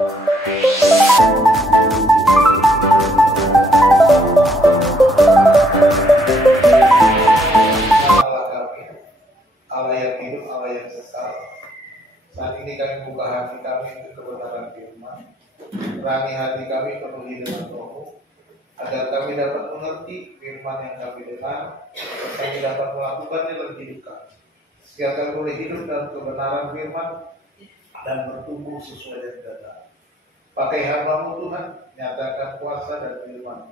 Allah yang hidup, Allah yang kekal. Saat ini kami buka hati kami untuk kebenaran firman. Terangi hati kami penuhi dengan Roh-Mu, agar kami dapat mengerti firman yang kami dengar, dan kami dapat melakukannya dalam hidup kami. Sehingga kami boleh hidup dalam kebenaran firman dan bertumbuh sesuai dengan kehendak. Pakai hamba-Mu Tuhan, nyatakan kuasa dan firman.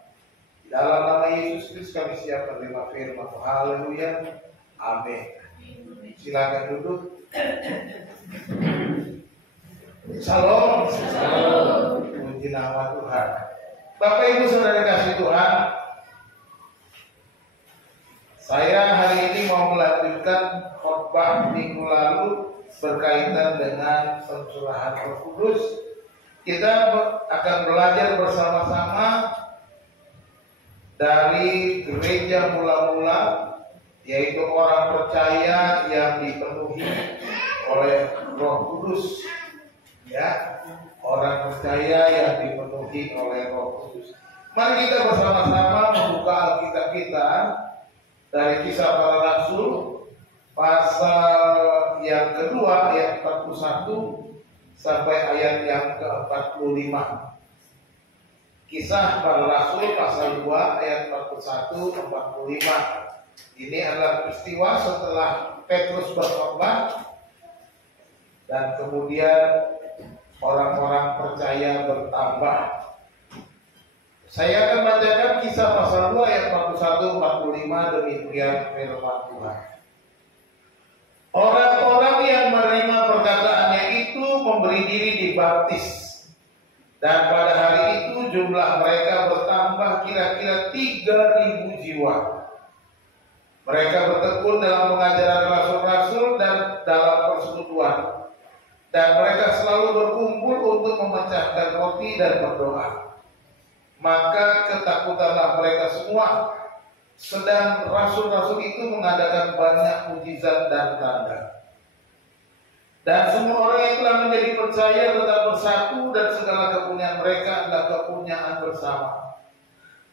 Di dalam nama Yesus Kristus kami siap menerima firman. Haleluya. Amin. Silakan duduk. Salam. Salam. Puji nama Tuhan. Bapak Ibu Saudara kasih Tuhan, saya hari ini mau melanjutkan khotbah minggu lalu berkaitan dengan pencurahan Roh Kudus. Kita akan belajar bersama-sama dari gereja mula-mula, yaitu orang percaya yang dipenuhi oleh Roh Kudus, ya, orang percaya yang dipenuhi oleh Roh Kudus. Mari kita bersama-sama membuka Alkitab kita dari Kisah Para Rasul pasal yang kedua ayat 41 sampai ayat yang ke-45. Kisah Para Rasul pasal 2 ayat 41-45. Ini adalah peristiwa setelah Petrus berkhotbah dan kemudian orang-orang percaya bertambah. Saya akan bacakan Kisah pasal 2 ayat 41-45, demikian firman Tuhan. Orang-orang yang menerima perkataannya itu memberi diri dibaptis, dan pada hari itu jumlah mereka bertambah kira-kira 3.000 jiwa. Mereka bertekun dalam pengajaran rasul-rasul dan dalam persekutuan, dan mereka selalu berkumpul untuk memecahkan roti dan berdoa. Maka ketakutanlah mereka semua, sedang rasul-rasul itu mengadakan banyak mujizat dan tanda. Dan semua orang yang telah menjadi percaya tetap bersatu, dan segala kepunyaan mereka adalah kepunyaan bersama.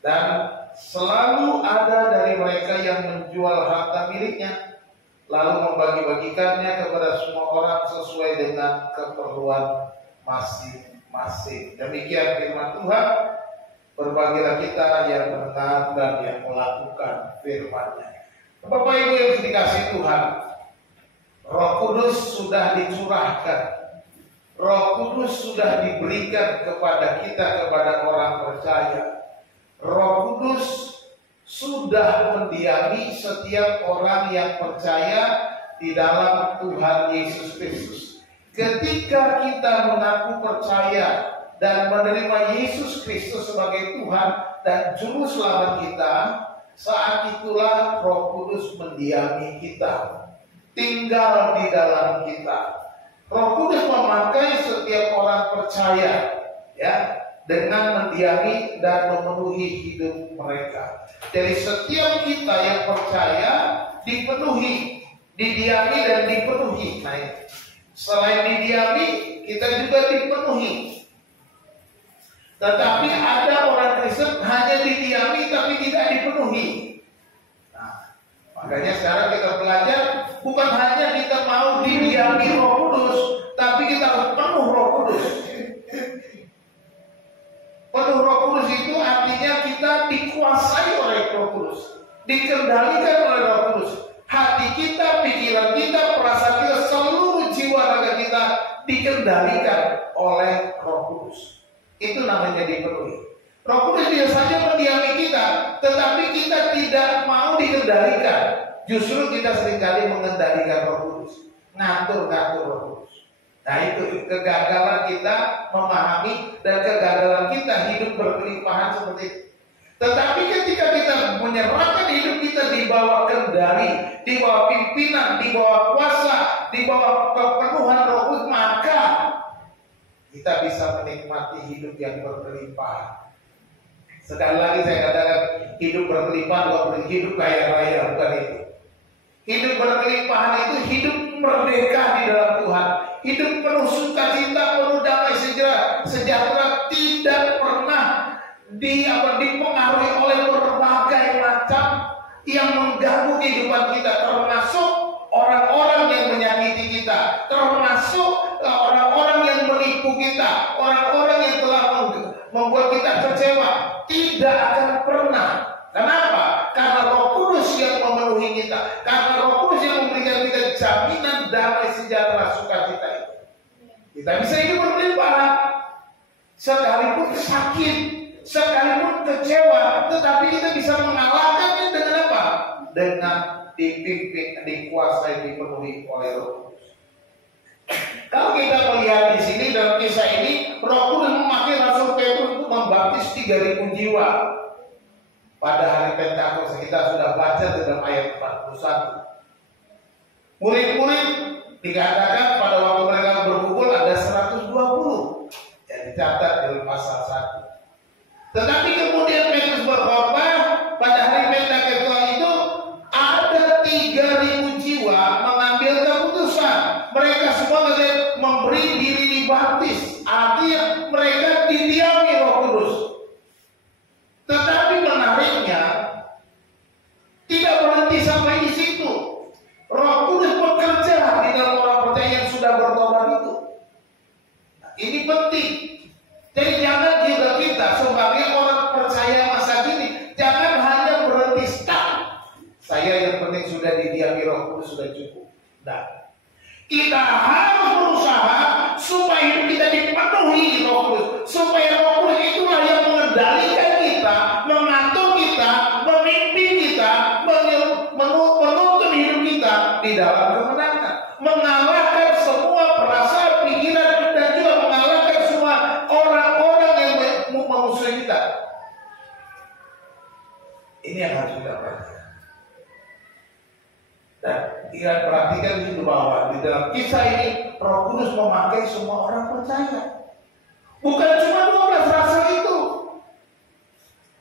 Dan selalu ada dari mereka yang menjual harta miliknya, lalu membagi-bagikannya kepada semua orang sesuai dengan keperluan masing-masing. Demikian firman Tuhan. Berbahagialah kita yang mendengar dan yang melakukan firman-Nya. Bapak Ibu yang dikasihi Tuhan, Roh Kudus sudah dicurahkan. Roh Kudus sudah diberikan kepada kita, kepada orang percaya. Roh Kudus sudah mendiami setiap orang yang percaya di dalam Tuhan Yesus Kristus. Ketika kita mengaku percaya dan menerima Yesus Kristus sebagai Tuhan dan Juru Selamat kita, saat itulah Roh Kudus mendiami kita, tinggal di dalam kita. Roh Kudus memakai setiap orang percaya, ya, dengan mendiami dan memenuhi hidup mereka. Jadi setiap kita yang percaya dipenuhi, didiami dan dipenuhi. Nah, selain didiami, kita juga dipenuhi. Tetapi ada orang Kristen hanya didiami tapi tidak dipenuhi. Nah, makanya sekarang kita belajar bukan hanya kita mau didiami Roh Kudus, tapi kita harus penuh Roh Kudus. Penuh Roh Kudus itu artinya kita dikuasai oleh Roh Kudus, dikendalikan oleh Roh Kudus. Hati kita, pikiran kita, perasaan kita, seluruh jiwa raga kita dikendalikan oleh Roh Kudus. Itu namanya dipenuhi. Roh Kudus biasanya mendiami kita, tetapi kita tidak mau dikendalikan. Justru kita seringkali mengendalikan Roh Kudus, ngatur-ngatur Roh Kudus. Nah, itu kegagalan kita memahami dan kegagalan kita hidup berkelimpahan seperti itu. Tetapi ketika kita menyerahkan hidup kita di bawah kendali, di bawah pimpinan, di bawah kuasa, di bawah kepenuhan Roh Kudus, maka kita bisa menikmati hidup yang berkelimpahan. Sekali lagi saya katakan, hidup berkelimpahan bukan hidup kaya raya, bukan itu. Hidup berkelimpahan itu hidup merdeka di dalam Tuhan, hidup penuh sukacita, penuh damai sejahtera dipengaruhi oleh berbagai macam yang mengganggu kehidupan kita, termasuk orang-orang yang menyakiti kita, termasuk orang-orang yang menipu kita, orang-orang yang telah membuat kita kecewa. Tidak akan pernah. Kenapa? Karena Roh Kudus yang memenuhi kita, karena Roh Kudus yang memberikan kita jaminan damai sejahtera sukacita itu. Kita bisa hidup berlimpah, sekalipun sakit, sekalipun kecewa, tetapi kita bisa mengalahkannya dengan apa? Dengan dipimpin, dikuasai, dipenuhi oleh Roh Kudus. Kalau kita melihat di sini dalam kisah ini, Roh Kudus memakai Rasul Petrus untuk membaptis 3.000 jiwa. Pada hari Pentakosta kita sudah baca dalam ayat 41. Murid-murid dikatakan pada waktu mereka berkumpul ada 120 yang dicatat dalam pasal 1. Tetapi kemudian Petrus berkhotbah pada hari Pentakosta itu ada 3.000 jiwa mengambil keputusan. Mereka semua memberi diri dibaptis. Artinya mereka didiami Roh Kudus. Tetapi menariknya tidak berhenti sampai di situ. Roh Kudus bekerja di dalam orang percaya yang sudah bertobat itu. Nah, ini penting. Jadi jangan juga kita sebagai orang percaya masa kini jangan hanya berhenti stuck. Saya yang penting sudah didiami Roh Kudus sudah cukup. Nah, kita harus berusaha supaya hidup kita dipenuhi Roh Kudus, supaya Roh Kudus itulah yang mengendalikan kita, mengatur kita, memimpin kita, menuntun hidup kita di dalam kemenangan, mengalahkan semua perasaan, pikiran, dan juga mengalahkan semua orang-orang yang memusuhi kita. Ini yang harus kita perhatikan. Dan kita perhatikan di situ bahwa di dalam kisah ini Roh Kudus memakai semua orang percaya. Bukan cuma 12 rasul itu.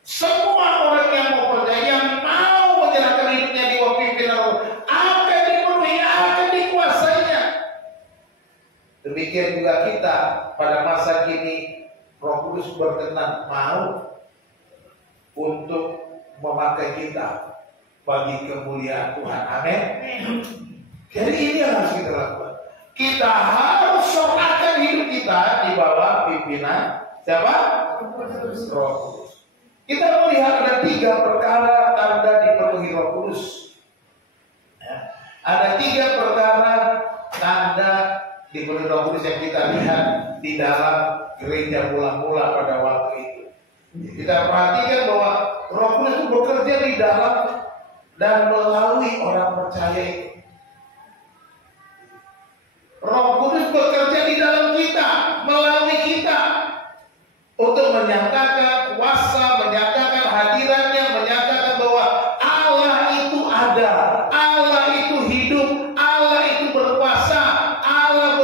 Semua orang yang mau percaya, yang mau menyerahkan hidupnya di bawah pimpinan Roh akan dipenuhi, akan dikuasainya. Demikian juga kita pada masa kini, Roh Kudus berkenan mau untuk memakai kita bagi kemuliaan Tuhan. Amin. Jadi ini yang harus kita lakukan. Kita harus serahkan hidup kita di bawah pimpinan siapa? Roh Kudus. Kita melihat ada 3 perkara tanda dipenuhi Roh Kudus. Ya. Ada 3 perkara tanda dipenuhi Roh Kudus yang kita lihat di dalam gereja mula-mula pada waktu itu. Kita perhatikan bahwa Roh Kudus itu bekerja di dalam dan melalui orang percaya itu. Roh Kudus bekerja di dalam kita, melalui kita, untuk menyatakan kuasa, menyatakan hadirannya, menyatakan bahwa Allah itu ada, Allah itu hidup, Allah itu berkuasa, Allah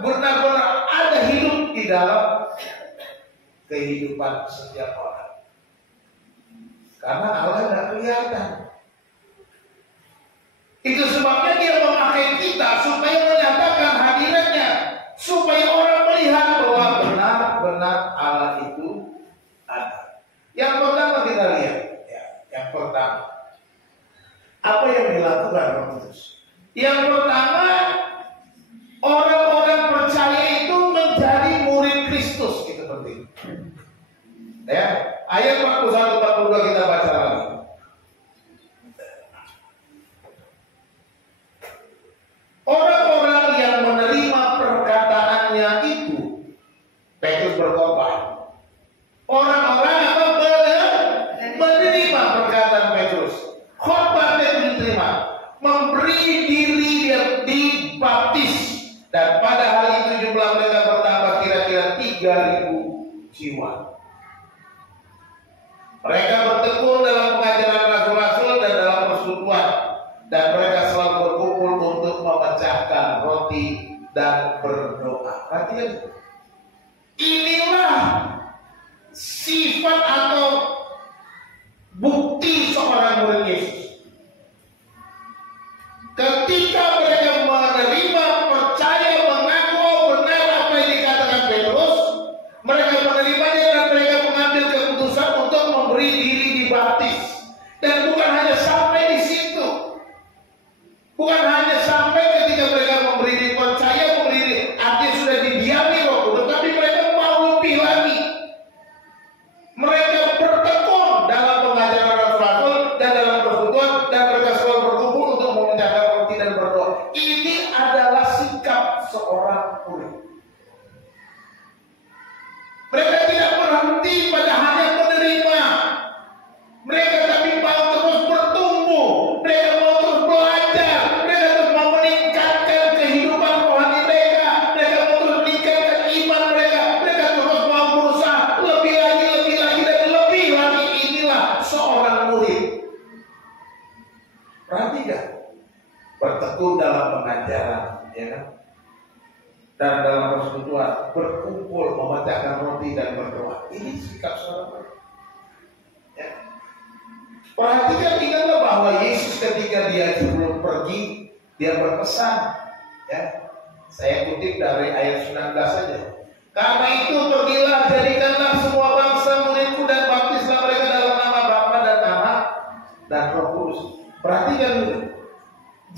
benar-benar ada hidup di dalam kehidupan setiap orang. Karena Allah tidak kelihatan. Itu sebabnya Dia memakai kita supaya menyatakan hadiratnya, supaya orang melihat bahwa benar-benar Allah itu ada. Yang pertama kita lihat, ya, yang pertama, apa yang dilakukan Roh Kudus? Yang pertama, orang-orang percaya itu menjadi murid Kristus. Itu penting. Ya, ayat 41-42 kita baca lagi. Orang-orang yang menerima perkataannya itu, Petrus berkhotbah. Orang-orang apa menerima perkataan Petrus. Khotbah Petrus diterima, memberi diri dibaptis, dan pada hari itu jumlah mereka bertambah kira-kira 3.000 jiwa. Mereka bertekun dalam pengajaran rasul-rasul dan dalam persekutuan, dan mereka selalu berkumpul untuk memecahkan roti dan berdoa. Perhatikan, inilah sifat atau bukti seorang murid Yesus. Ketika mereka menerima, percaya, mengaku benar apa yang dikatakan Petrus, mereka menerimanya dan mereka mengambil keputusan murid. Mereka tidak berhenti pada hanya menerima. Mereka tapi mau terus bertumbuh. Mereka mau terus belajar. Mereka terus mau meningkatkan kehidupan rohani mereka. Mereka mau terus meningkatkan iman mereka. Mereka terus mau berusaha lebih lagi, dan lebih lagi. Inilah seorang murid. Perhatikan, bertekun dalam pengajaran, ya kan? Dan dalam persekutuan, berkumpul, memecahkan roti dan berdoa. Ini sikap seorang murid. Ya. Perhatikan, ingatlah bahwa Yesus ketika dia sebelum pergi, dia berpesan. Ya. Saya kutip dari ayat 19 saja. Karena itu pergilah, jadikanlah semua bangsa muridku dan baptislah mereka dalam nama Bapa dan Anak dan Roh Kudus. Perhatikan dulu.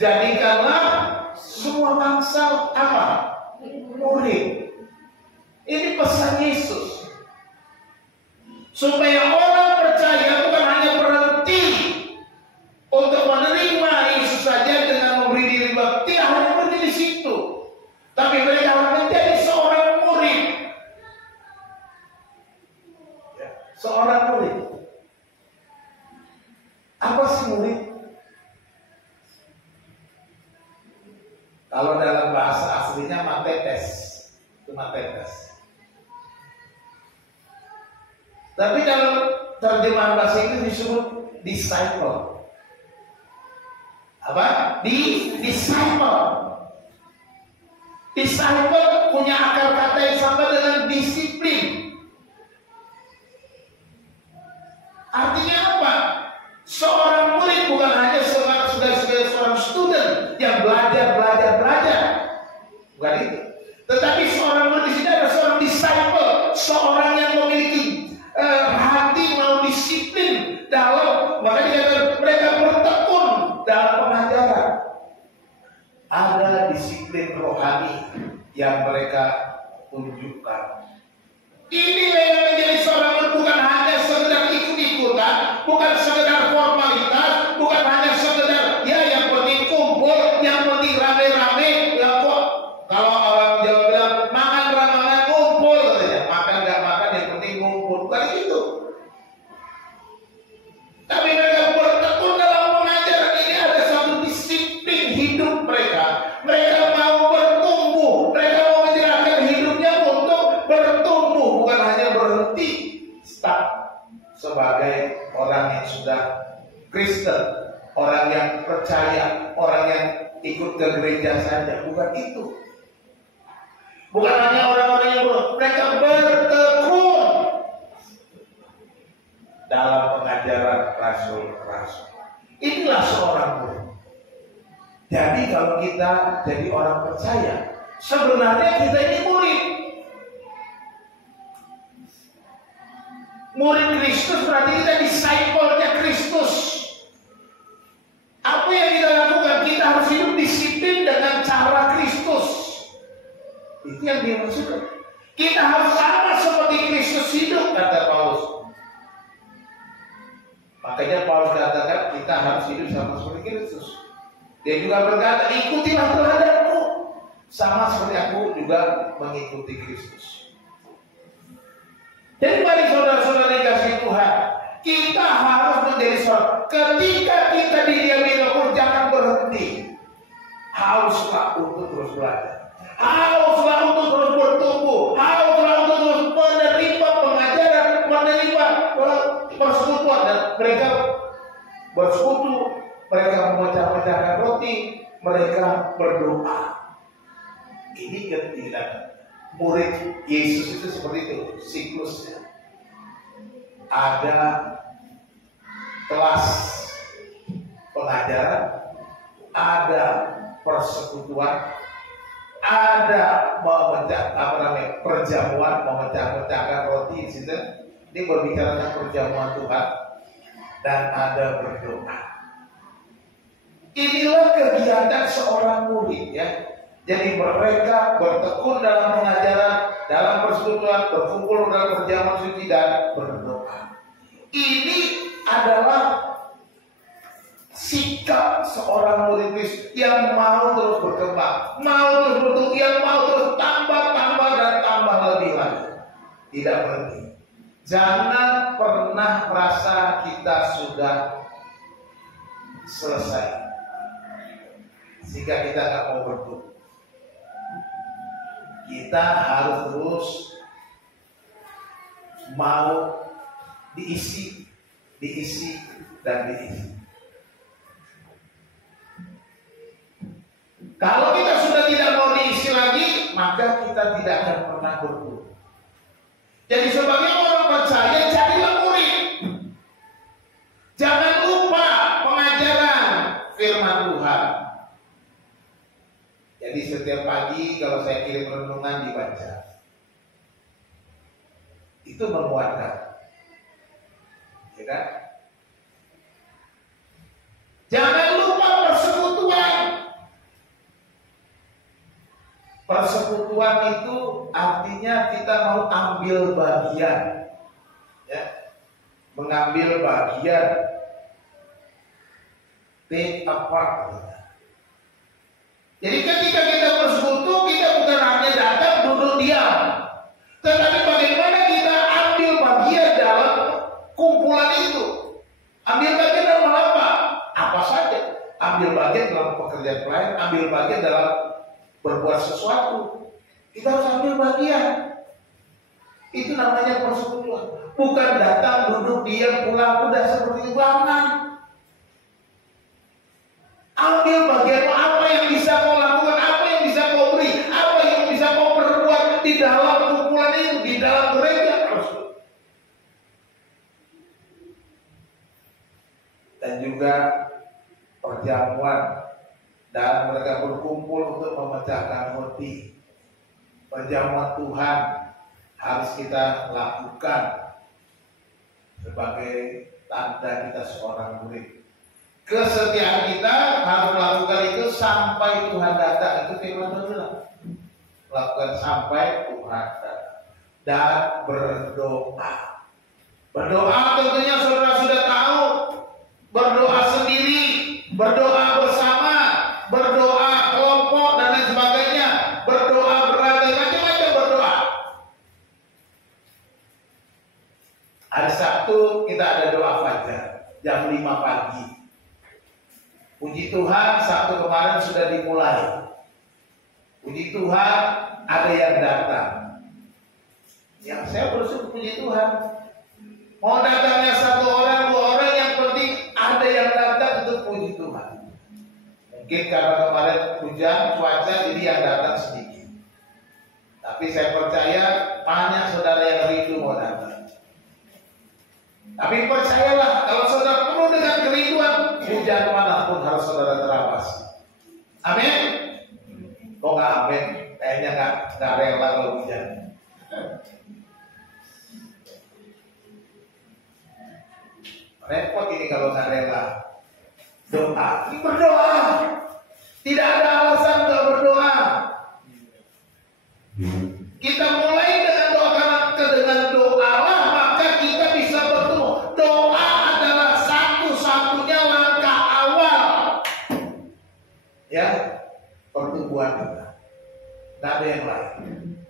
Jadikanlah semua bangsa apa? Murid. Ini pesan Yesus. Supaya orang percaya bukan hanya berhenti untuk menerima Yesus saja dengan memberi diri baptis, tidak hanya berhenti di situ, tapi mereka harus menjadi seorang murid. Ya, seorang murid. Apa sih murid? Kalau dalam bahasa aslinya matetes, itu matetes. Tapi dalam terjemahan bahasa Inggris disebut disciple. Apa? Disciple. Disciple punya akar kata yang sama dengan disiplin. Artinya apa? Seorang murid bukan hanya seorang student yang belajar. Bukan itu. Tetapi seorang murid di sini adalah seorang disciple, seorang yang memiliki hati mau disiplin dalam, makanya dikatakan mereka bertekun dalam pengajaran. Ada disiplin rohani yang mereka tunjukkan. Inilah yang menjadi seorang murid, bukan hanya sekedar ikut-ikutan, bukan sekedar formalitas, bukan hanya sekedar ya yang penting kumpul, yang penting rame-rame. Kalau orang Jawa bilang makan rame-rame kumpul, katanya. Makan nggak makan yang penting kumpul, bukan itu. Tapi mereka bertekun dalam pengajaran. Ini ada satu disiplin hidup mereka. Mereka mau bertumbuh, mereka mau menyerahkan hidupnya untuk bertumbuh, bukan hanya berhenti stuck sebagai orang yang sudah Kristen, orang yang percaya, orang yang ikut ke gereja saja, bukan itu. Bukan hanya orang-orang yang mereka bertekun dalam pengajaran rasul-rasul. Inilah seorang murid. Jadi kalau kita jadi orang percaya, sebenarnya kita ini murid. Murid Kristus berarti kita disciple-nya Kristus. Apa yang kita lakukan? Kita harus hidup disiplin dengan cara Kristus. Itu yang dia maksudkan. Kita harus sama seperti Kristus hidup, kata Paulus. Makanya Paulus katakan kita harus hidup sama seperti Kristus. Dia juga berkata, ikutilah teladanku, sama seperti aku juga mengikuti Kristus. Jadi mari saudara-saudara dikasih Tuhan, kita harus menjadi seorang. Ketika kita didiami Roh, jangan berhenti. Hauslah untuk terus belajar. Hauslah untuk terus bertumbuh. Hauslah untuk terus menerima pengajaran, menerima persekutuan. Dan mereka bersekutu, mereka memecah-mecahkan roti, mereka berdoa. Ini ketidak murid Yesus itu seperti itu siklusnya. Ada kelas pengajaran, ada persekutuan, ada perjamuan, memecah-mecahkan roti di situ. Ini berbicara tentang perjamuan Tuhan, dan ada berdoa. Inilah kegiatan seorang murid, ya. Jadi mereka bertekun dalam pengajaran, dalam persekutuan, berkumpul dalam perjamuan suci dan berdoa. Ini adalah sikap seorang murid Kristus yang mau terus berkembang, mau terus bertumbuh, yang mau terus tambah tidak berhenti. Jangan pernah merasa kita sudah selesai sehingga kita nggak mau bertumbuh. Kita harus terus mau diisi, dan diisi. Kalau kita sudah tidak mau diisi lagi, maka kita tidak akan pernah bertumbuh. Jadi sebagai orang percaya, jadilah murid. Jangan lupa pengajaran firman Tuhan. Jadi setiap pagi kalau saya kirim renungan dibaca. Itu menguatkan. Ya kan? Jangan lupa persekutuan. Persekutuan itu artinya kita mau ambil bagian, ya, mengambil bagian, take a part. Jadi ketika kita bersekutu, kita bukan hanya datang duduk diam, tetapi bagaimana kita ambil bagian dalam kumpulan itu. Ambil bagian dalam apa? Apa saja. Ambil bagian dalam pekerjaan pelayan, ambil bagian dalam berbuat sesuatu. Kita harus ambil bagian. Itu namanya persekutuan. Bukan datang, duduk, diam, pulang, udah seperti itu. Jangan. Ambil bagian apa yang bisa kau lakukan, apa yang bisa kau beri, apa yang bisa kau perbuat di dalam kumpulan itu, di dalam gereja. Dan juga perjamuan. Dan mereka berkumpul untuk memecahkan roti. Perjamuan Tuhan harus kita lakukan sebagai tanda kita seorang murid. Kesetiaan kita harus melakukan itu sampai Tuhan datang. Itu firman Tuhan. Lakukan sampai Tuhan datang. Dan berdoa. Berdoa tentunya saudara sudah tahu. Berdoa sendiri, berdoa bersama, berdoa kelompok dan lain sebagainya, berdoa berbagai macam-macam berdoa. Hari Sabtu kita ada doa fajar jam 5 pagi. Puji Tuhan, Sabtu kemarin sudah dimulai. Puji Tuhan, ada yang datang. Yang saya bersyukur, puji Tuhan. Mau datangnya 1 orang, 2 orang, yang penting ada yang datang untuk puji Tuhan. Mungkin karena kemarin hujan, cuaca, jadi yang datang sedikit. Tapi saya percaya banyak saudara yang rindu mau datang. Tapi percayalah, kalau saudara penuh dengan kerinduan, hujan manapun harus saudara terawasi. Amin. Kok nggak amin? Kayaknya nggak rela kalau hujan. Repot ini kalau nggak rela. Doa, berdoa. Tidak ada alasan untuk berdoa. Kita mulai dengan doa, karena dengan doa lah maka kita bisa bertumbuh. Doa adalah satu-satunya langkah awal, ya, pertumbuhan kita. Tidak ada yang lain.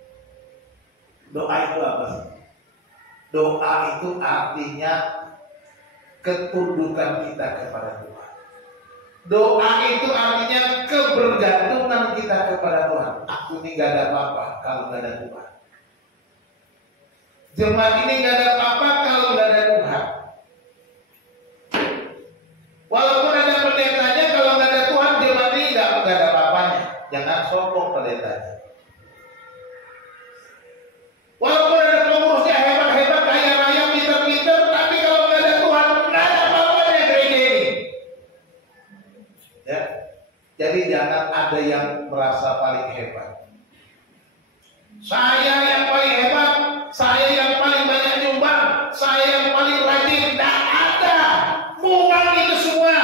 Doa itu apa sih? Doa itu artinya ketundukan kita kepada Tuhan. Doa itu artinya kebergantungan kita kepada Tuhan. Aku ini gak ada apa-apa kalau gak ada Tuhan. Jemaat ini gak ada apa-apa kalau gak ada Tuhan. Walaupun ada pendetanya, kalau gak ada Tuhan, jemaat ini gak ada apa-apanya. Jangan sombong pendetanya. Walaupun ada pengurusnya hebat-hebat, kaya raya, pinter-pinter, tapi kalau nggak ada Tuhan, nggak ada apa-apanya gereja ini. Ya, jadi jangan ada yang merasa paling hebat. Saya yang paling hebat, saya yang paling banyak nyumbang, saya yang paling rajin. Tidak ada. Buang itu semua.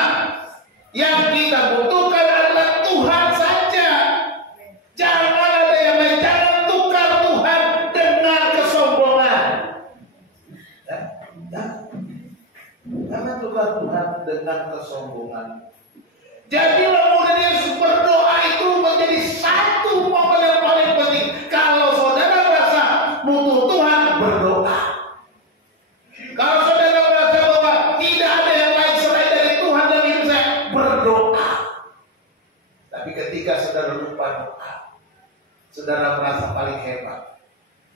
Yang kita butuhkan adalah Tuhan saja. Jangan ada yang lain. Jangan tukar Tuhan dengan kesombongan. Jangan tukar Tuhan dengan kesombongan. Jadilah murid Yesus. Berdoa itu menjadi satu momen yang paling penting. Kalau saudara merasa butuh Tuhan, berdoa.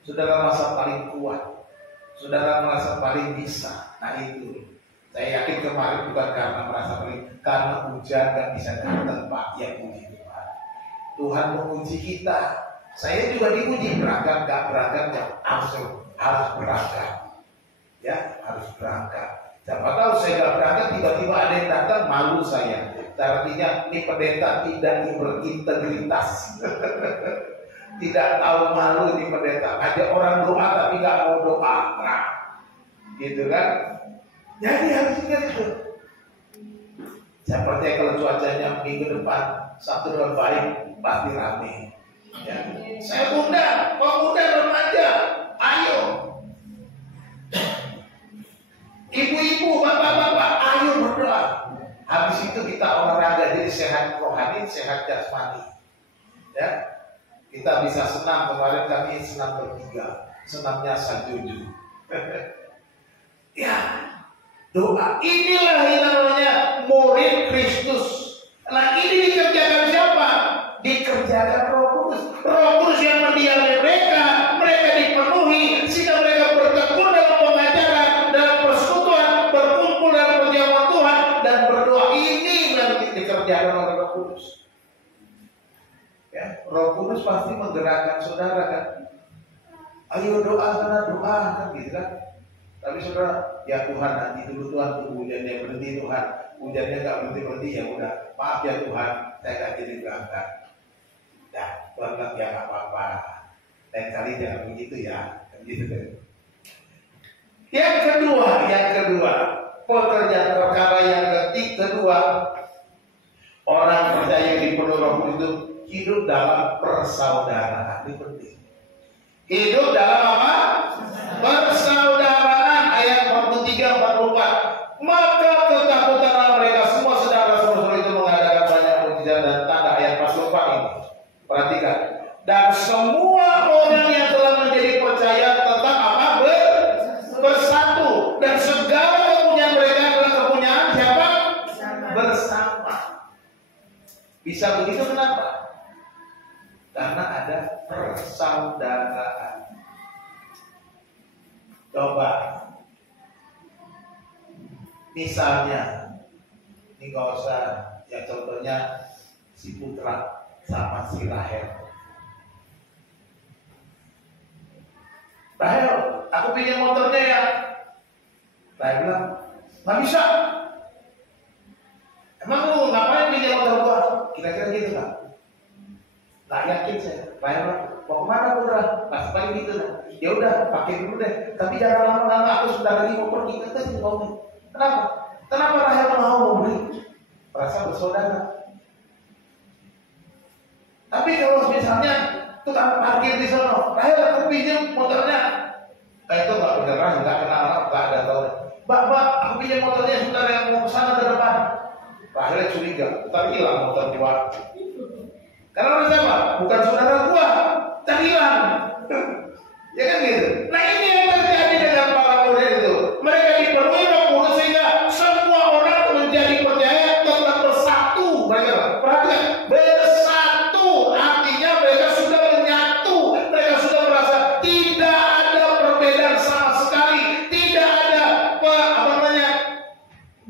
saudara merasa paling kuat, saudara merasa paling bisa. Nah itu, saya yakin kemarin bukan karena merasa paling, karena hujan gak bisa datang, Pak, ya puji Tuhan. Tuhan menguji kita. Saya juga diuji, berangkat gak berangkat, harus berangkat. Ya, harus berangkat. Siapa tahu saya gak berangkat, tiba-tiba ada yang datang, malu saya. Artinya ini pendeta tidak berintegritas. Tidak tahu malu di pendeta. Ada orang doa tapi nggak mau doa, nah, gitu kan? Jadi harus ingat itu. Saya percaya kalau cuacanya minggu depan Sabtu dengan baik pasti rame. Ya. Saya undang, pemuda remaja, ayo. Ibu-ibu, bapak-bapak, ayo berdoa. Habis itu kita olahraga, jadi sehat rohani, sehat jasmani. Ya. Kita bisa senam, kemarin kami senam bertiga, senamnya sajuju. Ya, doa inilah yang namanya murid Kristus. Nah ini dikerjakan siapa? Dikerjakan Roh Kudus. Roh Kudus yang mendiami mereka, mereka dipenuhi sehingga mereka bertekun dalam pengajaran, dalam persekutuan, berkumpul dalam perjamuan Tuhan dan berdoa. Ini yang dikerjakan oleh Roh Kudus. Ya, Roh Kudus pasti menggerakkan saudara kan. Ayo doa kan gitu kan. Tapi saudara, ya Tuhan nanti dulu Tuhan tunggu hujannya berhenti Tuhan. Hujannya nggak berhenti ya udah. Maaf ya Tuhan, saya nggak jadi berangkat. Ya, berangkat ya nggak apa-apa. Lain kali jangan begitu ya. Gitu kan. Yang kedua, pekerjaan perkara yang kedua, orang percaya di penuh Roh Kudus itu hidup dalam persaudaraan. Ini penting. Hidup dalam apa? Persaudaraan. Ayat 43-44. Maka ketakutanlah mereka semua saudara-saudara itu mengadakan banyak mukjizat dan tanda. Ayat 44 ini. Perhatikan. Dan semua orang yang telah menjadi percaya tentang apa? Bersatu. Dan segala kepunyaan mereka adalah kepunyaan siapa? Bersama. Bisa begitu kenapa? Karena ada persaudaraan. Coba, misalnya, ini gak usah, ya contohnya si Putra sama si Rahel. Rahel, aku pinjam motornya ya. Rahel bilang, nggak bisa. Emang lu ngapain pinjam motor gua? Kira-kira gitu kan? Nggak yakin saya. Rahel, mau kemana Putra? Pas pagi gitu kan? Ya udah, pakai dulu deh. Tapi jangan lama-lama, aku sudah lagi mau pergi ke sini mau. Kenapa? Kenapa Rahel mau membeli? Merasa bersaudara. Tapi kalau misalnya tukang parkir di sana, Rahel aku pinjam motornya. Itu nggak beneran, nggak kenal, nggak ada tahu. Mbak, aku pinjam motornya sebentar yang mau ke sana ke depan. Rahel curiga, ntar hilang motor di waktu. Karena orang siapa? Bukan saudara gua, ntar hilang. Ya kan gitu. Nah ini yang terjadi dengan para murid itu. Mereka dipenuhi Roh Kudus sehingga semua orang menjadi percaya tetap bersatu. Mereka perhatikan, bersatu artinya mereka sudah menyatu. Mereka sudah merasa tidak ada perbedaan sama sekali. Tidak ada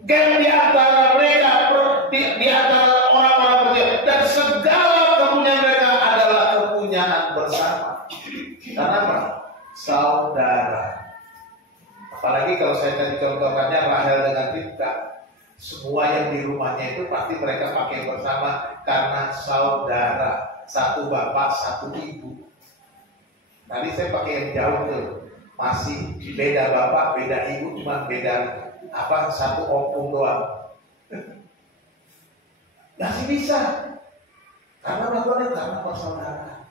gap di antara mereka, di antara orang-orang percaya. Dan segala kepunyaan mereka adalah kepunyaan bersama. Karena apa? Saudara. Apalagi kalau saya tadi contohkannya Rahel dengan Ribka. Semua yang di rumahnya itu pasti mereka pakai bersama karena saudara. Satu bapak, satu ibu. Tadi saya pakai yang jauh tuh. Masih beda bapak, beda ibu, cuma beda satu opung doang. Masih bisa. Karena melakukannya karena persaudaraan.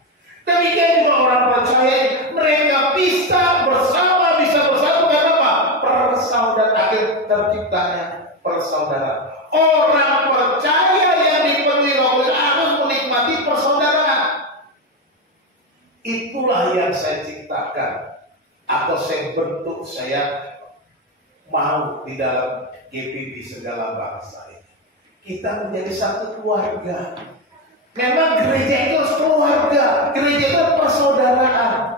Demikian juga orang percaya, mereka bisa bersama, bisa bersatu karena apa? Persaudaraan, akhir terciptanya persaudaraan. Orang percaya yang dipenuhi Roh Kudus harus menikmati persaudaraan. Itulah yang saya ciptakan atau saya bentuk, saya mau di dalam GPB segala bangsa ini. Kita menjadi satu keluarga. Memang gereja itu harus keluarga, gereja itu persaudaraan.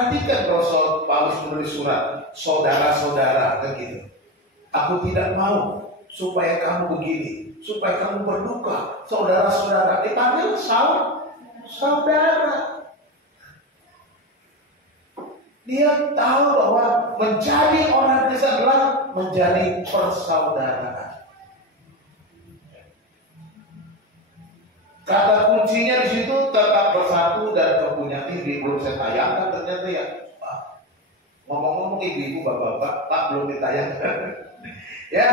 Perhatikan Rasul Paulus menulis surat, saudara-saudara, begitu. Aku tidak mau supaya kamu begini, supaya kamu berduka, saudara-saudara. Dipanggil saudara. Dia tahu bahwa menjadi orang Kristen adalah menjadi persaudaraan. Kata kuncinya di situ tetap bersatu dan kepunyaan diri. Belum saya tayangkan ternyata ya. Ngomong-ngomong ibu-ibu, bapak-bapak, Pak belum ditayangkan. Ya,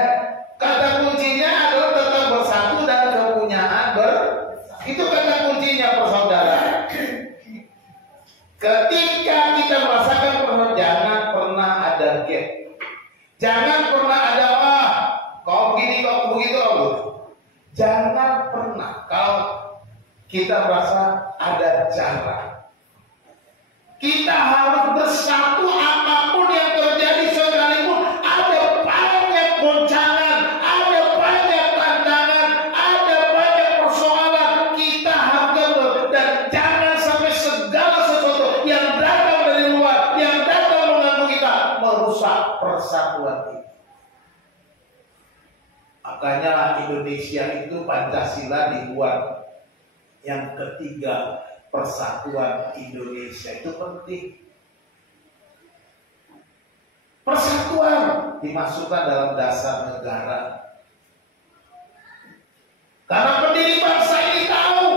kata kuncinya adalah tetap bersatu dan kepunyaan itu kata kuncinya persaudaraan. Ketika kita merasakan jangan pernah ada gap. Jangan pernah ada kau begini, kau begitu, jangan pernah. Kalau kita merasa ada jarak, kita harus bersatu apapun yang terjadi, sekalipun ada banyak goncangan, ada banyak tantangan, ada banyak persoalan, kita harus dan jangan sampai segala sesuatu yang datang dari luar, yang datang mengganggu kita, merusak persatuan kita. Makanya Indonesia itu Pancasila dibuat. Yang ketiga, persatuan Indonesia itu penting. Persatuan dimasukkan dalam dasar negara. Karena pendiri bangsa ini tahu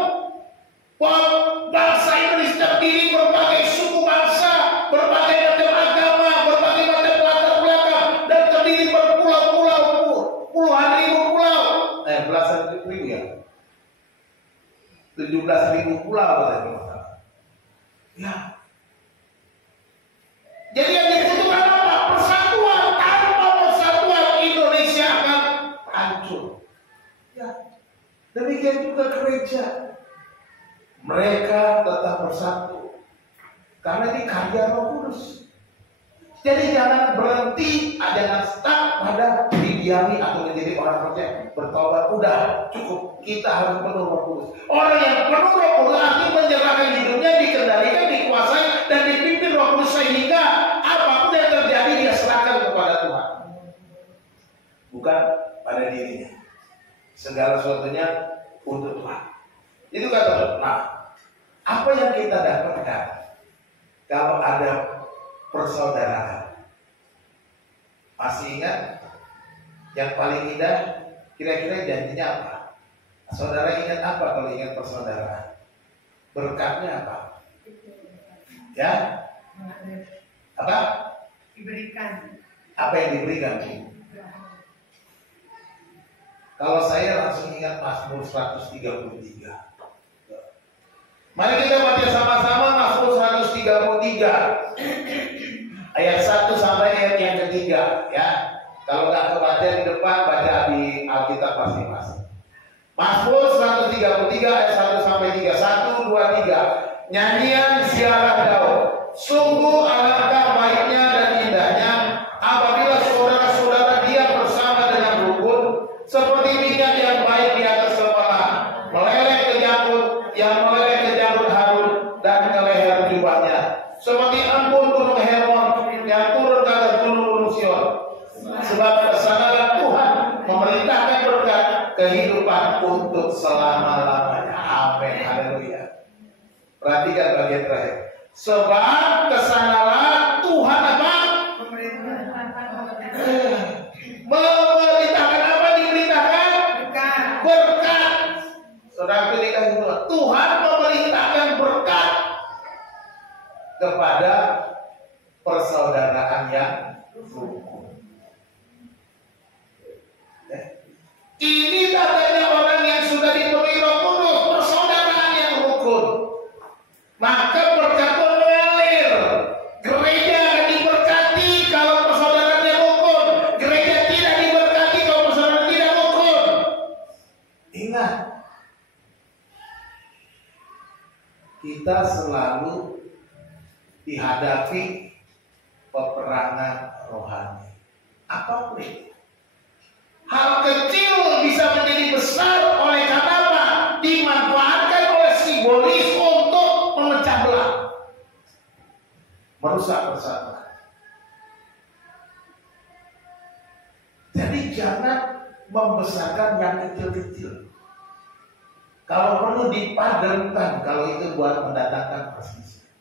bahwa bangsa Indonesia terdiri berbagai suku bangsa, berbagai macam agama, berbagai macam latar belakang, dan terdiri berpulau-pulau, puluhan ribu pulau, belasan ribu ya. 17.000 pulau katanya. Ya. Jadi yang dibutuhkan apa? Persatuan. Tanpa persatuan Indonesia akan hancur. Ya. Demikian juga gereja. Mereka tetap bersatu. Karena ini karya Roh Kudus. Jadi jangan berhenti, jangan stuck pada didiami atau menjadi orang percaya. Bertobat, udah cukup. Kita harus penuh Roh Kudus. Orang yang penuh Roh Kudus artinya menyerahkan hidupnya, dikendalikan, dikuasai, dan dipimpin Roh Kudus sehingga apapun yang terjadi dia serahkan kepada Tuhan, bukan pada dirinya. Segala sesuatunya untuk Tuhan. Itu kata. Nah, apa yang kita dapatkan kalau ada persaudaraan? Masih ingat yang paling indah kira-kira janjinya apa? Saudara ingat apa kalau ingat persaudaraan? Berkatnya apa? Ya? Apa? Diberikan. Apa yang diberikan? Kalau saya langsung ingat Mazmur 133. Mari kita baca sama-sama Mazmur 133 ayat 1 sampai ayat yang ketiga, ya. Kalau nggak kebaca di depan, baca di Alkitab masing-masing. Mazmur 133 ayat 1 sampai 3. 1, 2, 3. Nyanyian ziarah Daud. Sungguh alangkah baiknya dan indahnya apabila saudara-saudara diam bersama dengan rukun, seperti minyak yang baik di atas kepala, meleleh ke janggut, yang meleleh ke janggut Harun dan ke leher jubahnya, seperti embun gunung Hermon yang turun ke atas gunung Sion. Sebab kesanalah Tuhan memerintahkan berkat kehidupan untuk selama-lamanya. Amin. Haleluya. Perhatikan bagian terakhir. Sebab kesanalah Tuhan apa? Memerintahkan apa? Diberitakan berkat. Saudara pilihkan itu. Tuhan memerintahkan berkat kepada persaudaraan yang rukun. Ini tandanya orang yang sudah dipenuhi Roh Kudus, persaudaraan yang rukun. Maka berkat mengalir. Gereja akan diberkati kalau persaudaraannya rukun. Gereja tidak diberkati kalau persaudaraan tidak rukun. Ingat, kita selalu dihadapi peperangan rohani. Apapun itu. Hal kecil bisa menjadi besar oleh karena apa? Dimanfaatkan oleh simbolis untuk memecah belah. merusak persatuan. Jadi jangan membesarkan yang kecil-kecil. Kalau perlu dipadamkan kalau itu buat mendatangkan perselisihan.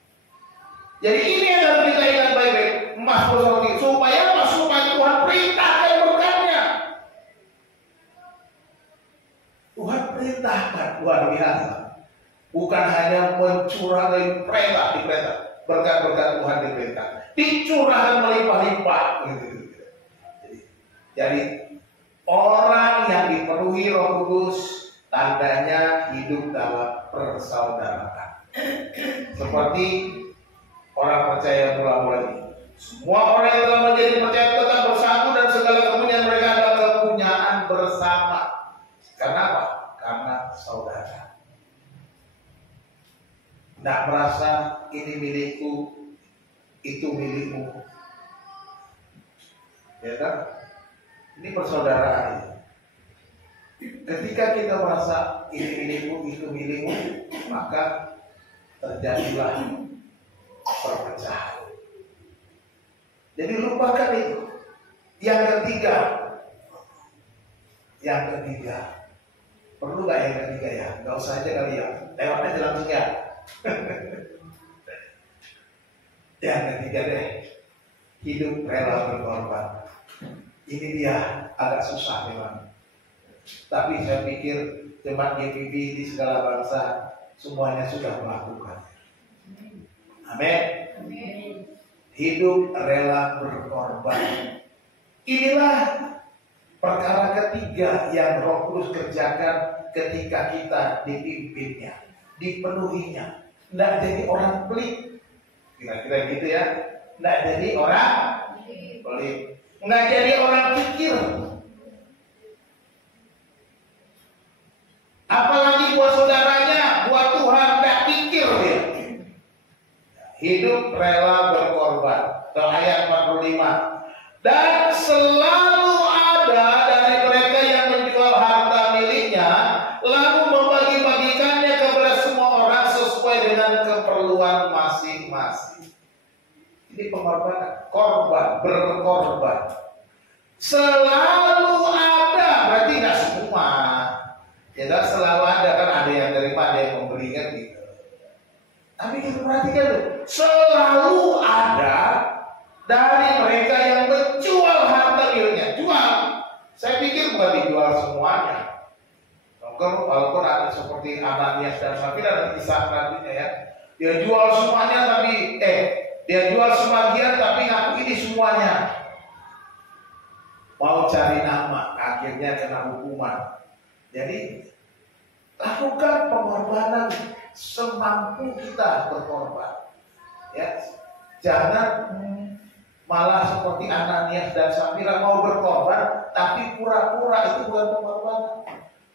Jadi ini yang harus kita ingat baik-baik, Mas Bosoti, supaya apa? Supaya Tuhan perintahkan berkatnya. Tuhan perintahkan luar biasa. Bukan hanya mencurahkan perintah di perintah, berkat-berkat Tuhan diperintah, dicurahkan melimpah-limpah. Jadi orang yang dipenuhi Roh Kudus tandanya hidup dalam persaudaraan. Seperti orang percaya mula-mula ini. Semua orang yang telah menjadi percaya tetap bersatu dan segala kepunyaan mereka adalah kepunyaan bersama. Karena apa? Karena saudara. Tidak merasa ini milikku, itu milikmu. Ya kan? Ini persaudaraan. Ketika kita merasa ini milikmu, itu milikmu, maka terjadilah perpecahan. Jadi lupakan itu. Yang ketiga, perlu nggak yang ketiga ya? Nggak usah aja kali ya, lewat aja langsung ya. Yang ketiga deh, hidup rela berkorban. Ini dia agak susah memang. Tapi saya pikir jemaat GPB di segala bangsa semuanya sudah melakukan. Amin. Hidup rela berkorban. Inilah perkara ketiga yang Roh Kudus kerjakan ketika kita dipimpinnya, dipenuhinya. Tidak jadi orang pelit. Kira-kira gitu ya. Tidak jadi orang pelit. Nggak jadi orang pikir. Apalagi buat saudaranya, buat Tuhan, nggak pikir dia. Hidup rela berkorban. Ke ayat 45. Dan selalu ada dari mereka yang menjual harta miliknya, lalu membagi-bagikannya kepada semua orang sesuai dengan keperluan masing-masing. Ini pengorbanan, korban, berkorban. Selalu ada, berarti nggak semua. Ya, selalu ada, kan ada yang terima, ada yang memberi kan gitu. Tapi kita perhatikan tuh, selalu ada dari mereka yang menjual harta miliknya. Jual, saya pikir bukan dijual semuanya. Walaupun ada seperti Ananias dan Safira dan kisah nantinya ya, dia jual semuanya tapi dia jual sebagian tapi ngaku ini semuanya. Mau cari nama, akhirnya kena hukuman. Jadi lakukan pengorbanan semampu kita berkorban. Ya, jangan malah seperti Ananias dan Safira mau berkorban, tapi pura-pura itu bukan pengorbanan.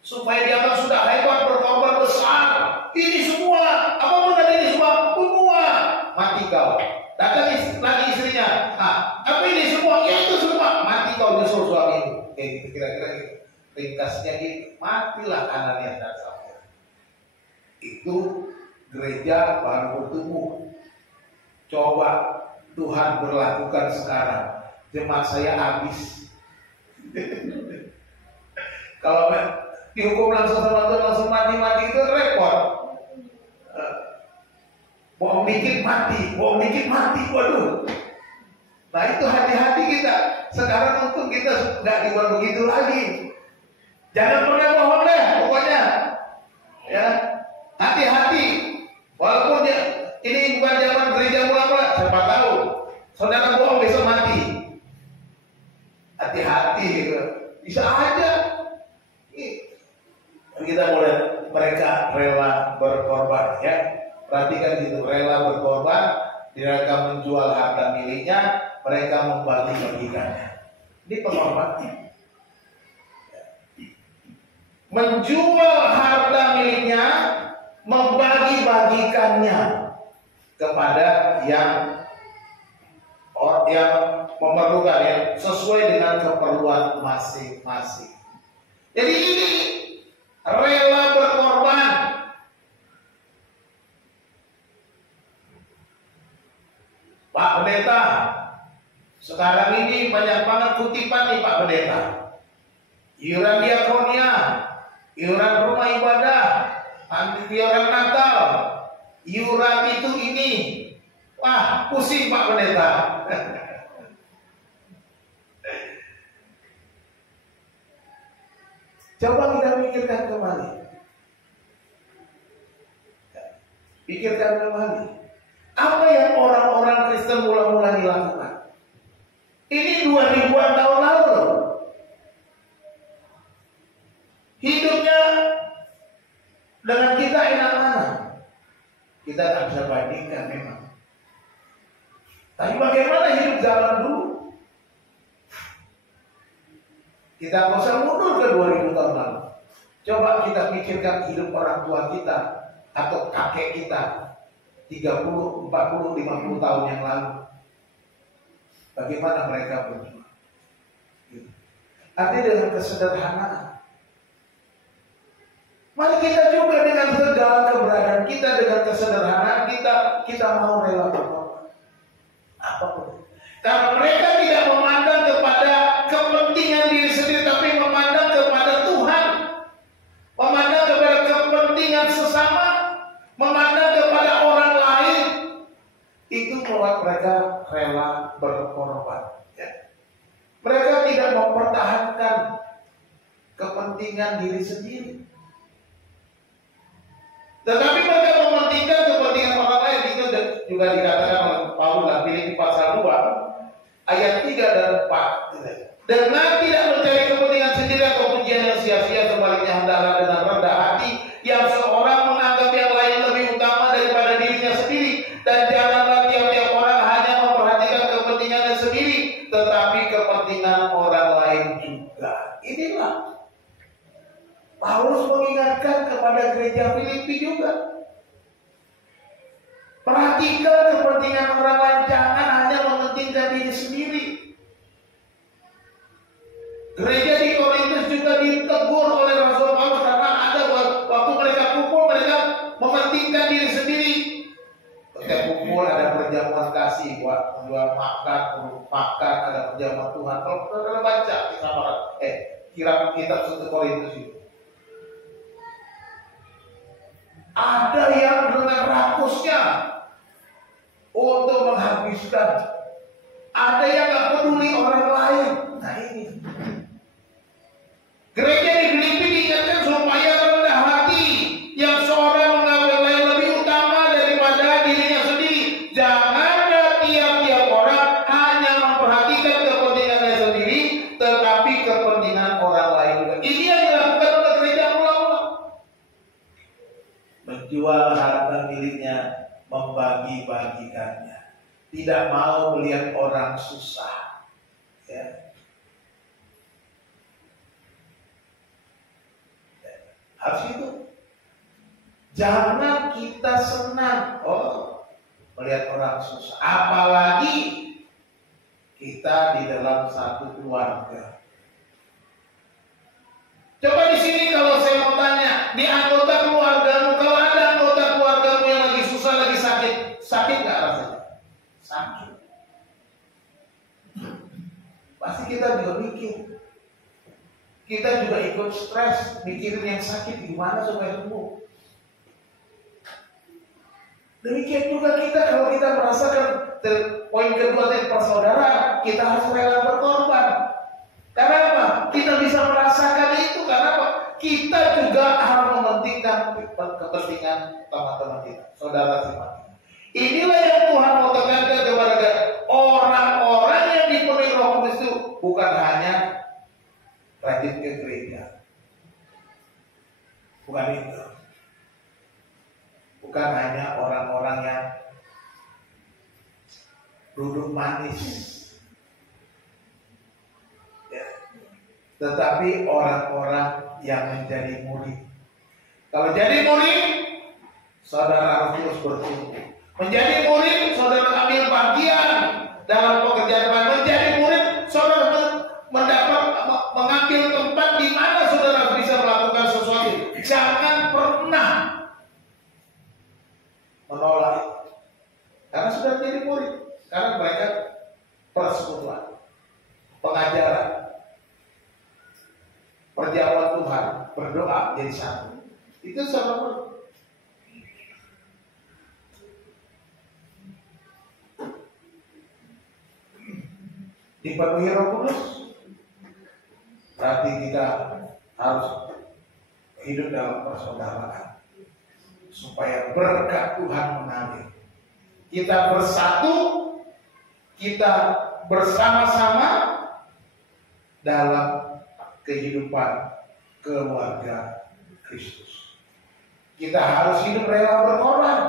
Supaya dianggap sudah hebat, berkorban besar. Ini semua, apa benar ini semua? Semua mati kau. Datang lagi istrinya, apa ini semua? Ya itu semua mati kau, nyusul suamimu. Kayak gitu, kira-kira gitu. Ringkasnya gitu, matilah Ananias dan Safira. Itu gereja baru bertumbuh. Coba Tuhan berlakukan sekarang. Jemaat saya habis. Kalau dihukum langsung sama Tuhan, langsung mati-mati itu repot. Bohong dikit mati, waduh. Nah itu hati-hati kita. Sekarang untung kita nggak dibuat begitu lagi. Jangan pernah bohong deh, pokoknya. Ya, hati-hati. Walaupun ini bukan zaman gereja mula-mula, siapa tahu saudara bohong besok mati. Hati-hati gitu. Bisa aja. Kita mulai mereka rela berkorban ya. Perhatikan gitu, rela berkorban, mereka menjual harta miliknya, mereka membagi-bagikannya. Ini pengorbanan. Menjual harta miliknya, membagi-bagikannya kepada yang memerlukan ya, sesuai dengan keperluan masing-masing. Jadi ini rela berkorban. Pak Pendeta, sekarang ini banyak banget kutipan nih Pak Pendeta. Iuran diakonia, iuran rumah ibadah, iuran Natal, iuran itu ini. Wah, pusing Pak Pendeta. Coba kita pikirkan kembali. Pikirkan kembali. Apa yang orang-orang Kristen mula-mula dilakukan? Ini 2000-an tahun lalu. Hidupnya dengan kita enak mana? Kita tak bisa bandingkan memang. Tapi bagaimana hidup zaman dulu? Kita nggak usah mundur ke 2000 tahun lalu. Coba kita pikirkan hidup orang tua kita atau kakek kita 30, 40, 50 tahun yang lalu. Bagaimana mereka berjuang? Artinya dengan kesederhanaan. Mari kita juga dengan segala keberadaan kita, dengan kesederhanaan kita mau rela berkorban. Apapun. Karena mereka tidak memandang kepada kepentingan diri sendiri, tapi memandang kepada Tuhan, memandang kepada kepentingan sesama, memandang kepada orang lain. Itu membuat mereka rela berkorban. Ya. Mereka tidak mempertahankan kepentingan diri sendiri, tetapi mereka mementingkan kepentingan orang lain. Itu juga dikatakan oleh Paulus dalam Filipi pasal 2 ayat 3 dan 4. Dengan tidak mencari kepentingan sendiri atau pujian yang sia-sia, sebaliknya hendaklah dengan rendah hati yang seorang menganggap yang lain lebih utama daripada dirinya sendiri, dan janganlah tiap-tiap orang hanya memperhatikan kepentingannya sendiri, tetapi kepentingan orang lain juga. Inilah Paulus mengingatkan kepada gereja Filipi juga. Perhatikan kepentingan orang lain, jangan hanya mementingkan diri sendiri. Gereja di Korintus juga ditegur oleh Rasul Paulus karena ada waktu mereka kumpul, mereka mementingkan diri sendiri. Ketika kumpul ada perjamuan kasih, buat menjual makan, ada perjamuan Tuhan. Kalau kita baca kitab 1 Korintus itu, ada yang dengan rakusnya untuk menghabiskan, ada yang gak peduli orang lain. Nah ini gereja di Filipi diingatkan supaya rendah hati, yang seorang menganggap yang lain lebih utama daripada dirinya sendiri. Janganlah tiap-tiap orang hanya memperhatikan kepentingannya sendiri, tetapi kepentingan orang lain juga. Ini yang dilakukan oleh gereja mula-mula. Menjual harta miliknya, membagi-bagikannya, tidak mau melihat orang susah. Ya. Harus itu. Jangan kita senang melihat orang susah, apalagi kita di dalam satu keluarga. Coba di sini kalau saya mau tanya, di anggota keluargamu, kalau ada anggota keluargamu yang lagi susah, lagi sakit nggak rasanya? Sakit. Pasti kita juga mikir. Kita juga ikut stres, mikirin yang sakit gimana supaya sembuh. Demikian juga kita, kalau kita merasakan poin kedua dari persaudaraan, kita harus rela berkorban. Karena apa? Kita bisa merasakan itu karena apa? Kita juga harus mementingkan kepentingan teman-teman kita, saudara seiman. Inilah yang Tuhan mau tekankan kepada orang-orang yang dipenuhi Roh Kudus itu, bukan hanya rajin ke gereja, bukan itu. Bukan hanya orang-orang yang duduk manis, ya. Tetapi orang-orang yang menjadi murid. Kalau jadi murid, saudara harus terus bertumbuh. Menjadi murid, saudara ambil bagian dalam pekerjaan Tuhan. Menjadi murid, saudara mengambil tempat di mana saudara bisa melakukan sesuatu. Jangan pernah menolak, karena sudah jadi murid. Sekarang mereka persekutuan, pengajaran, perjamuan Tuhan, berdoa jadi satu. Itu sama. Dipenuhi Roh Kudus, berarti kita harus hidup dalam persaudaraan supaya berkat Tuhan mengalir. Kita bersatu, kita bersama-sama dalam kehidupan keluarga Kristus. Kita harus hidup rela berkorban.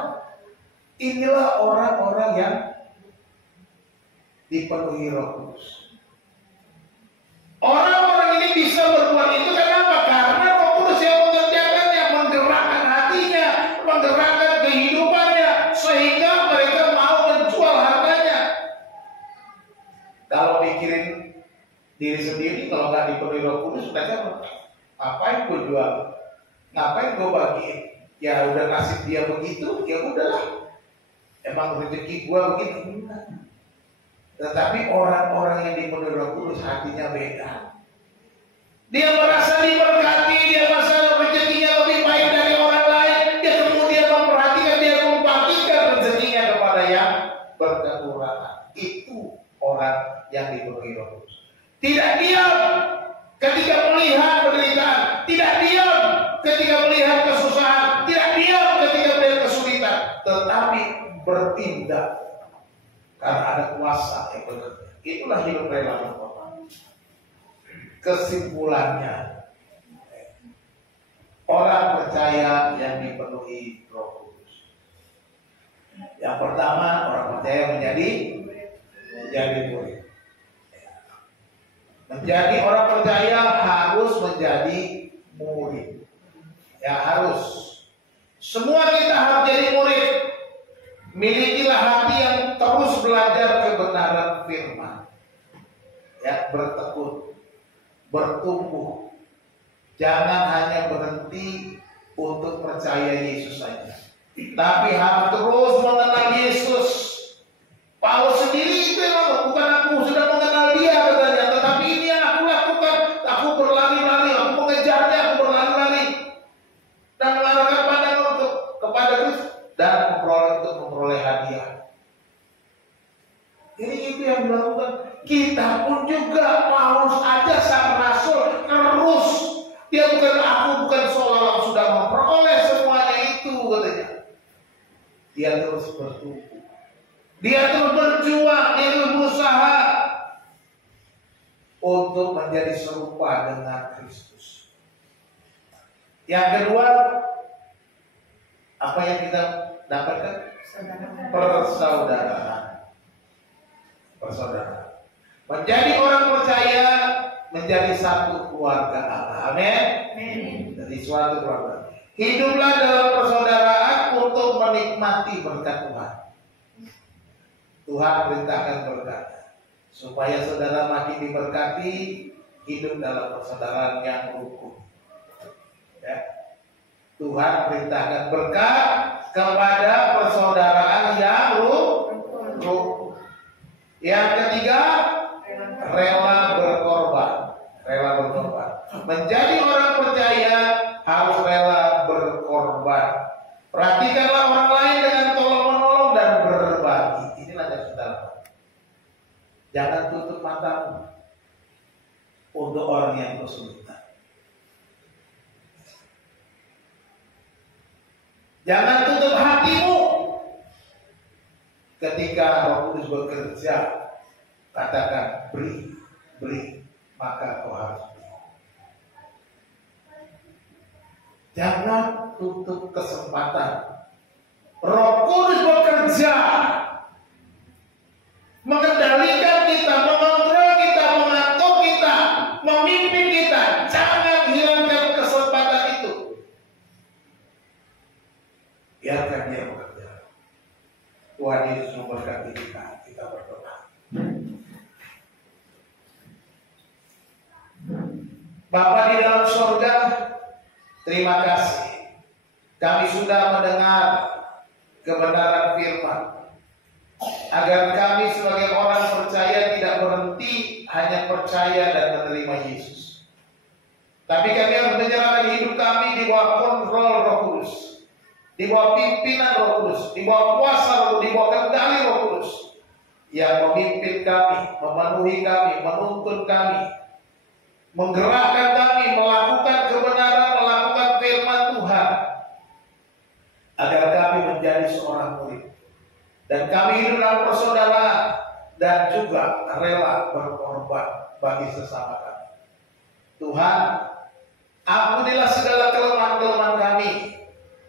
Inilah orang-orang yang dipenuhi Roh Kudus. Orang-orang ini bisa berbuat itu kenapa? Karena Roh Kudus yang mengerjakan, yang menggerakkan hatinya, menggerakkan kehidupannya, sehingga mereka mau menjual hartanya. Kalau mikirin diri sendiri, kalau nggak dipenuhi Roh Kudus, mereka ngapain gue jual? Ngapain gue bagi? Ya udah nasib dia begitu, ya udahlah. Emang rezeki gue begitu. Tetapi orang-orang yang dipenuhi Roh Kudus hatinya beda. Dia merasa diberkati, dia merasa rezekinya lebih baik dari orang lain. Dia kemudian memperhatikan, dia membagikan rezekinya kepada yang berkekurangan. Itu orang yang dipenuhi Roh Kudus. Tidak diam ketika melihat penderitaan, tidak diam ketika melihat kesusahan, tidak diam ketika melihat kesulitan, tetapi bertindak. Karena ada kuasa yang bekerja. Itulah hidup rela berkorban. Kesimpulannya, orang percaya yang dipenuhi Roh Kudus. Yang pertama, orang percaya menjadi murid. Menjadi orang percaya harus menjadi murid. Ya harus. Semua kita harus jadi murid. Milikilah hati yang terus belajar kebenaran firman. Ya, bertekun, bertumbuh. Jangan hanya berhenti untuk percaya Yesus saja, tapi harus terus mengenal Yesus. Paulus sendiri itu yang bukan aku sudah mengenal dia katanya, tetapi ini yang aku lakukan. Aku berlari-lari, aku mengejarnya, aku berlari-lari dan mengarahkan pandangan untuk kepada Kristus dan memperoleh hadiah. Jadi itu yang dilakukan. Kita pun juga, Paulus aja sang rasul terus. Dia bukan seolah-olah sudah memperoleh semuanya itu katanya. Dia terus bertumbuh. Dia terus berjuang, dia terus berusaha untuk menjadi serupa dengan Kristus. Yang kedua, apa yang kita dapatkan? Persaudaraan. Menjadi orang percaya, menjadi satu keluarga Allah. Amin. Jadi suatu keluarga. Hiduplah dalam persaudaraan untuk menikmati berkat Tuhan. Tuhan perintahkan berkat supaya saudara makin diberkati, hidup dalam persaudaraan yang rukun. Ya. Tuhan perintahkan berkat kepada persaudaraan yang rukun. Yang ketiga, rela berkorban. Menjadi orang percaya harus rela berkorban. Perhatikanlah orang lain dengan tolong-menolong dan berbagi. Inilah yang saudara. Jangan tutup matamu untuk orang yang kesulitan. Jangan tutup hatimu ketika Roh Kudus bekerja. Katakan beri, maka kau harus beri. Jangan tutup kesempatan. Roh Kudus bekerja, mengendalikan kita, mengontrol kita, mengatur kita, memimpin kita. Jangan hilangkan kesempatan itu. Biarkan dia bekerja. Tuhan Yesus memberkati kita. Kita berdoa. Bapa di dalam surga, terima kasih. Kami sudah mendengar kebenaran firman. agar kami sebagai orang percaya tidak berhenti hanya percaya dan menerima Yesus, tapi kami harus menjalani hidup kami di bawah kontrol Roh Kudus, di bawah pimpinan Roh Kudus, di bawah kuasa Roh Kudus, di bawah kendali Roh Kudus yang memimpin kami, memenuhi kami, menuntun kami, menggerakkan kami melakukan kebenaran, melakukan firman Tuhan, agar kami menjadi seorang murid dan kami hidup dalam persaudaraan dan juga rela berkorban bagi sesama kami. Tuhan, ampunilah segala kelemahan-kelemahan kami.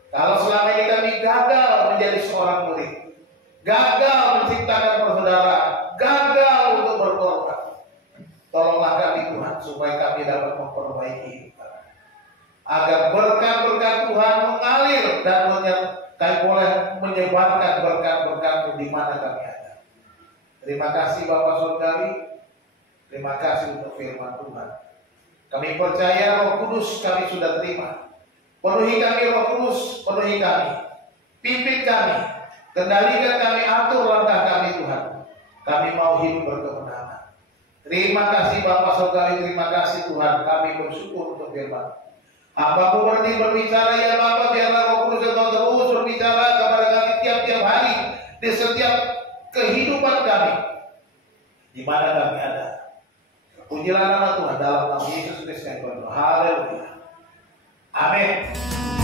Kalau selama ini kami gagal menjadi seorang murid, gagal menciptakan persaudaraan, gagal untuk berkorban, tolonglah kami Tuhan supaya kami dapat memperbaiki hidup kami, agar berkat-berkat Tuhan mengalir dan kami boleh menyebarkan berkat-berkat-Mu di mana kami ada. Terima kasih Bapa Surgawi, terima kasih untuk firman Tuhan. Kami percaya Roh Kudus kami sudah terima. Penuhi kami Roh Kudus, penuhi kami, pimpin kami, kendalikan kami, atur langkah kami Tuhan. Kami mau hidup berkemenangan. Terima kasih Bapa Surgawi, terima kasih Tuhan. Kami bersyukur untuk firman. Hamba-Mu berhenti berbicara ya Bapa, biarlah Roh Kudus Engkau terus berbicara kepada kami tiap-tiap hari di setiap kehidupan kami, di mana kami ada. Pujilah nama Tuhan dalam nama Yesus Kristus yang berdoa. Haleluya. Amin.